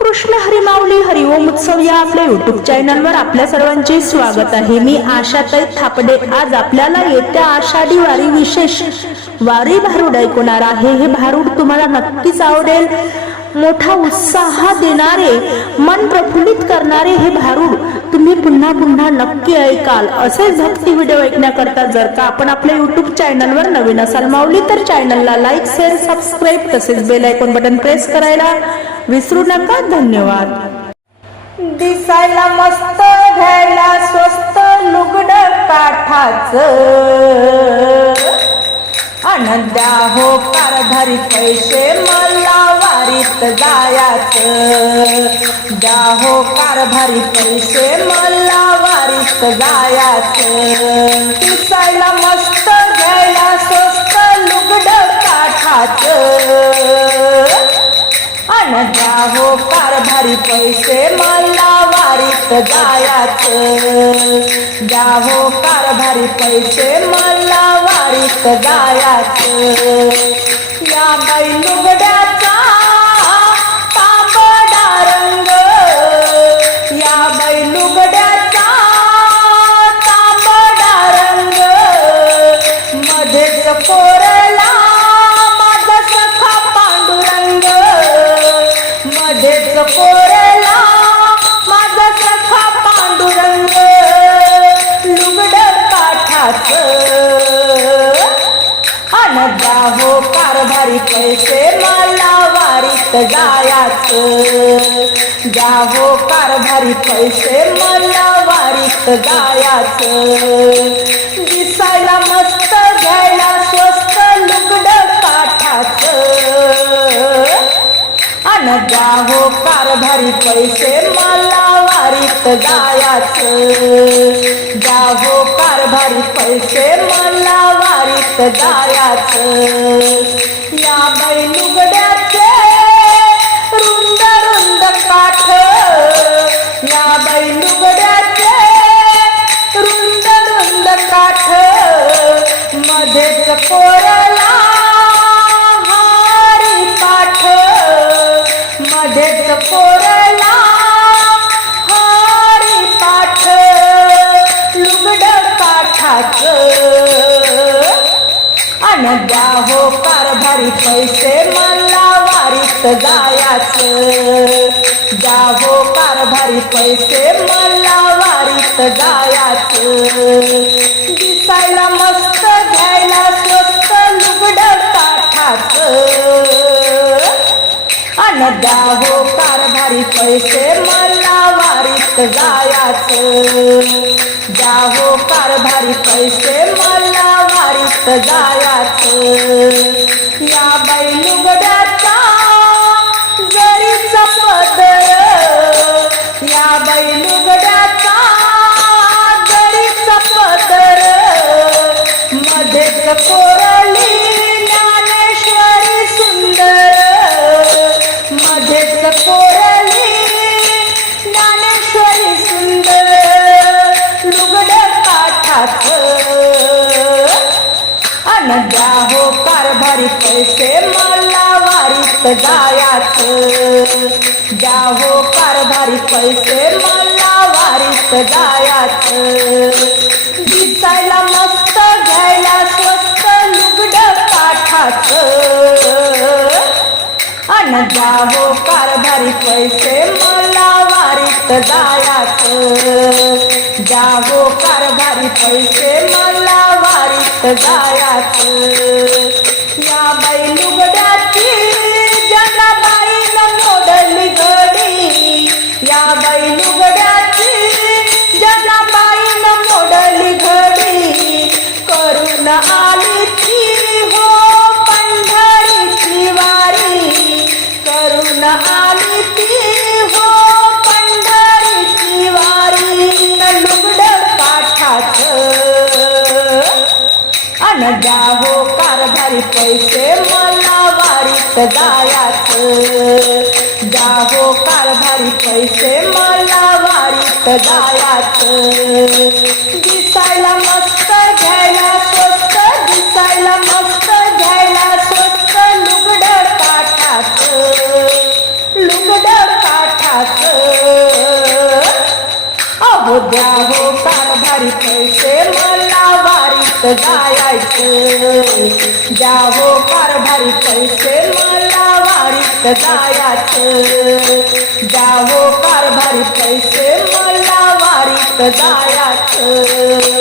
कृष्ण हरिमावली हरिओम उत्सव या आपल्या युट्यूब चॅनलवर आपल्या सर्वांचे स्वागत आहे. मी आशाताई थापडे. आज आपल्याला येत्या आषाढी वारी विशेष वारी भारूड ऐकवणार आहे. हे भारूड तुम्हाला नक्कीच आवडेल. मोठा उत्साह देणारे मन प्रफुल्लित करणारे हे भारूड तुम्ही पुन्हा पुन्हा नक्की ऐकाल. असे भक्ती व्हिडिओ ऐकण्याकरता जर का आपण आपल्या युट्यूब चॅनलवर नवीन असाल माऊली तर चॅनलला लाईक शेअर सबस्क्राईब तसेच बेल आयकॉन बटन प्रेस करायला विसरू नका धन्यवाद. दिसायला मस्त घ्यायला स्वस्त लुगड काठाच. हो, द्या हो कारभारी पैसे मला वारीत जायाच. द्या हो कारभारी पैसे मला वारीत जायाच. दिसायला मस्त घ्यायला स्वस्त लुगड काठाच. अन द्या हो पैसे मला वारीत जायाच. द्या हो कारभारी पैसे मला वारीत जायाच. या बाई कारभारी पैसे मला वारीत जायाच? द्या हो कारभारी पैसे मला वारीत जायाच? दिसायला मस्त घ्यायला स्वस्त लुगड काठाच. अन द्या हो कारभारी पैसे मला वारीत जायाच? द्या हो कारभारी पैसे मला वारीत जायाच? कारभारी पैसे मला वारीत जायाच. द्या हो कारभारी पैसे मला वारीत जायाच. दिसायला मस्त घ्यायला स्वस्त लुगड काठाच. अन द्या हो कारभारी पैसे मला वारीत जायाच. द्या हो कारभारी पैसे मला वारीत जायाच. या बैलुगड्याचा अन हो कारभारी पैसे मला वारीत जायाच. द्या हो कारभारी पैसे मला वारीत जायाच. दिसायला मस्त घ्यायला स्वस्त लुगड काठाच अन द्या हो कारभारी पैसे मला वारीत जायाच. द्या हो कारभारी पैसे मला वारीत जायाच द्या कारभारी पैसे मला वारीत जायाच दिसायला मस्त घ्यायला स्वस्त दिसायला मस्त घ्यायला स्वस्त लुगड काठाच. लुगड काठाच. अहो द्यावो कारभारी पैसे मला वारीत जायचं द्यावो कारभारी पैसे जायचं द्या कारभारी पैसे मला वारीत जायचं.